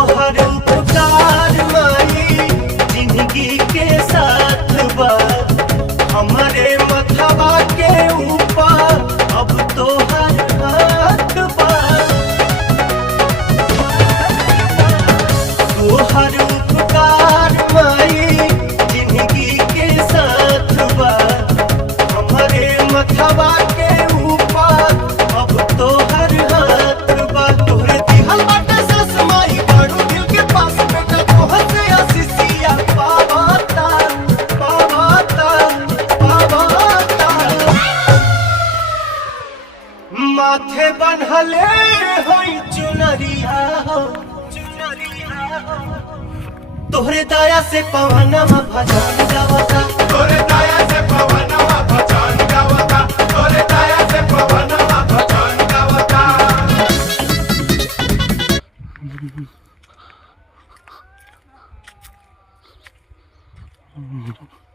तोहर उपकार माई जिंदगी के साथ बा हमारे मथवा के ऊपर अब तोहर हाथ बा तोहर उपकार माई जिंदगी के साथ बा हमारे मथवा के ऊपर अब तोहर हाथ बा तोहरे दिहल बाटे सस माई बड़ू दिल के पास बेटा तोहर से आशीषिया पावाता पावाता पावाता माथे बन्हले होई चुनरिया हो तोहरे दया से पवनवा भजन गावता तोरे दया से पवनवा भजन गावता तोरे दया से पवनवा भजन गावता Mm-hmm.